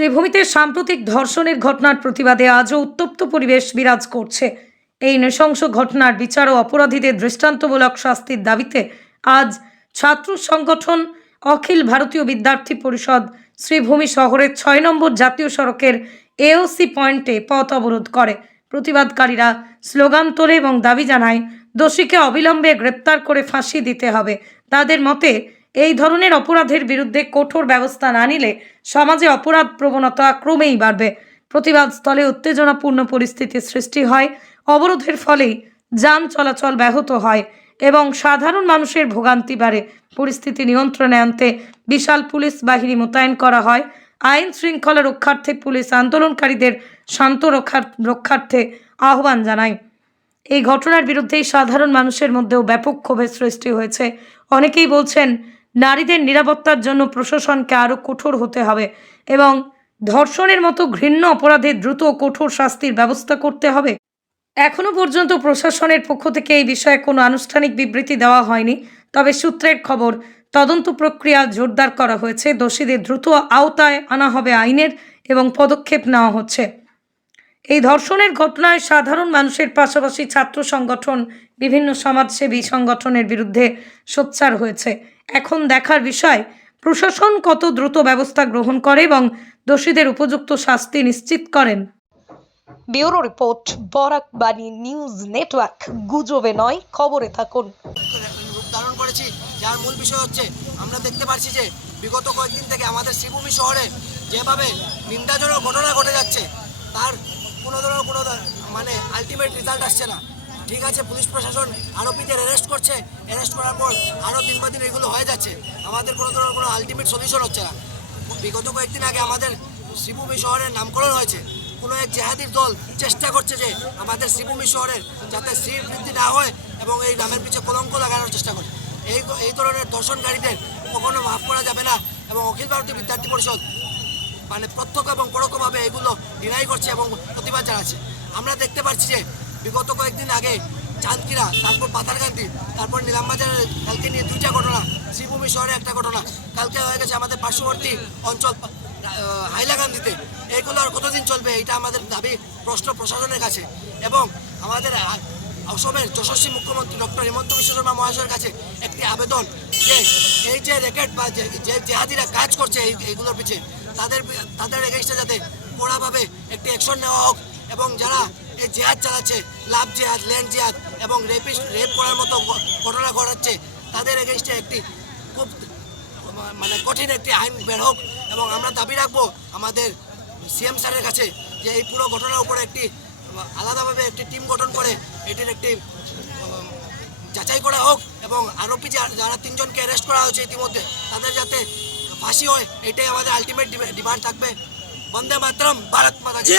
শ্রীভূমিতে সাম্প্রতিক ধর্ষণের ঘটনার প্রতিবাদে আজও উত্তপ্ত পরিবেশ বিরাজ করছে। এই নৃশংস ঘটনার বিচার ও অপরাধীদের দৃষ্টান্তমূলক শাস্তির দাবিতে আজ ছাত্র সংগঠন অখিল ভারতীয় বিদ্যার্থী পরিষদ শ্রীভূমি শহরের ছয় নম্বর জাতীয় সড়কের এওসি পয়েন্টে পথ অবরোধ করে। প্রতিবাদকারীরা স্লোগান তোলে এবং দাবি জানায়, দোষীকে অবিলম্বে গ্রেপ্তার করে ফাঁসি দিতে হবে। তাদের মতে এই ধরনের অপরাধের বিরুদ্ধে কঠোর ব্যবস্থা না নিলে সমাজে অপরাধ প্রবণতা ক্রমেই বাড়বে। প্রতিবাদ স্থলে উত্তেজনাপূর্ণ পরিস্থিতির সৃষ্টি হয়। অবরোধের ফলেই যান চলাচল ব্যাহত হয় এবং সাধারণ মানুষের ভোগান্তি বাড়ে। পরিস্থিতি নিয়ন্ত্রণে আনতে বিশাল পুলিশ বাহিনী মোতায়েন করা হয়। আইন শৃঙ্খলা রক্ষার্থে পুলিশ আন্দোলনকারীদের শান্ত রক্ষার, রক্ষার্থে আহ্বান জানায়। এই ঘটনার বিরুদ্ধেই সাধারণ মানুষের মধ্যেও ব্যাপক ক্ষোভের সৃষ্টি হয়েছে। অনেকেই বলছেন নারীদের নিরাপত্তার জন্য প্রশাসনকে আরও কঠোর হতে হবে এবং ধর্ষণের মতো ঘৃণ্য অপরাধে দ্রুত কঠোর শাস্তির ব্যবস্থা করতে হবে। এখনও পর্যন্ত প্রশাসনের পক্ষ থেকে এই বিষয়ে কোনো আনুষ্ঠানিক বিবৃতি দেওয়া হয়নি, তবে সূত্রের খবর তদন্ত প্রক্রিয়া জোরদার করা হয়েছে। দোষীদের দ্রুত আওতায় আনা হবে আইনের এবং পদক্ষেপ নেওয়া হচ্ছে। এই ধর্ষণের ঘটনায় সাধারণ মানুষের পাশাপাশি ছাত্র সংগঠন বিভিন্ন সমাজসেবী সংগঠনের বিরুদ্ধে সোচ্চার হয়েছে। এখন দেখার বিষয় প্রশাসন কত দ্রুত ব্যবস্থা গ্রহণ করে এবং দোষীদের উপযুক্ত শাস্তি নিশ্চিত করেন? ব্যুরো রিপোর্ট বরাক বাণী নিউজ নেটওয়ার্ক গুজবে নয় খবরে থাকুন। ধারণ করেছি যার মূল বিষয় হচ্ছে আমরা দেখতে পাচ্ছি যে বিগত কয়েকদিন থেকে আমাদের শ্রীভূমি শহরে যেভাবে নিন্দাজনক ঘটনা ঘটে যাচ্ছে তার কোনো ধরনের কোনো মানে আলটিমেট রেজাল্ট আসছে না। ঠিক আছে, পুলিশ প্রশাসন আরোপীদের অ্যারেস্ট করছে। অ্যারেস্ট করার পর আরও দিন বা দিন এগুলো হয়ে যাচ্ছে। আমাদের কোনো ধরনের কোনো আলটিমেট সলিউশন হচ্ছে না। বিগত কয়েকদিন আগে আমাদের শ্রীভূমি শহরের নামকরণ হয়েছে। কোনো এক জেহাদির দল চেষ্টা করছে যে আমাদের শ্রীভূমি শহরের যাতে শ্রী বৃদ্ধি না হয় এবং এই নামের পিছিয়ে কলঙ্ক লাগানোর চেষ্টা করে। এই এই ধরনের দর্শনকারীদের কখনো মাফ করা যাবে না এবং অখিল ভারতীয় বিদ্যার্থী পরিষদ মানে প্রত্যক্ষ এবং পরোক্ষভাবে এগুলো ডিনাই করছে এবং প্রতিবাদ জানাচ্ছে। আমরা দেখতে পাচ্ছি যে বিগত কয়েকদিন আগে চাঁদকিরা, তারপর পাতারকান্দি তারপর নীলামবাজারের কালকে নিয়ে দুইটা ঘটনা, শ্রীভূমি শহরে একটা ঘটনা, কালকে হয়ে গেছে আমাদের পার্শ্ববর্তী অঞ্চল হাইলাকান্দিতে। এইগুলো আর কতদিন চলবে এটা আমাদের দাবি প্রশ্ন প্রশাসনের কাছে। এবং আমাদের অসমের যশস্বী মুখ্যমন্ত্রী ডক্টর হেমন্ত বিশ্ব শর্মা মহাশয়ের কাছে একটি আবেদন যে এই যে র্যাকেট বা যে জেহাদিরা কাজ করছে এই এইগুলোর পিছিয়ে তাদের তাদের এগেনস্টে যাতে কড়াভাবে একটি অ্যাকশন নেওয়া হোক এবং যারা এই জেহাদ চালাচ্ছে, লাভ জেহাদ ল্যান্ড জেহাদ এবং রেপিস রেপ করার মতো ঘটনা ঘটাচ্ছে, তাদের এগেনস্টে একটি খুব মানে কঠিন একটি আইন বের হোক এবং আমরা দাবি রাখব আমাদের সিএম স্যারের কাছে যে এই পুরো ঘটনার উপরে একটি, আলাদাভাবে একটি টিম গঠন করে এটির একটি, যাচাই করা হোক এবং আরোপি যারা তিনজনকে অ্যারেস্ট করা হয়েছে ইতিমধ্যে, তাদের যাতে ফাঁসি হয় এটাই আমাদের আলটিমেট ডিমান্ড থাকবে বন্দে মাতরম ভারত মাতা জয়।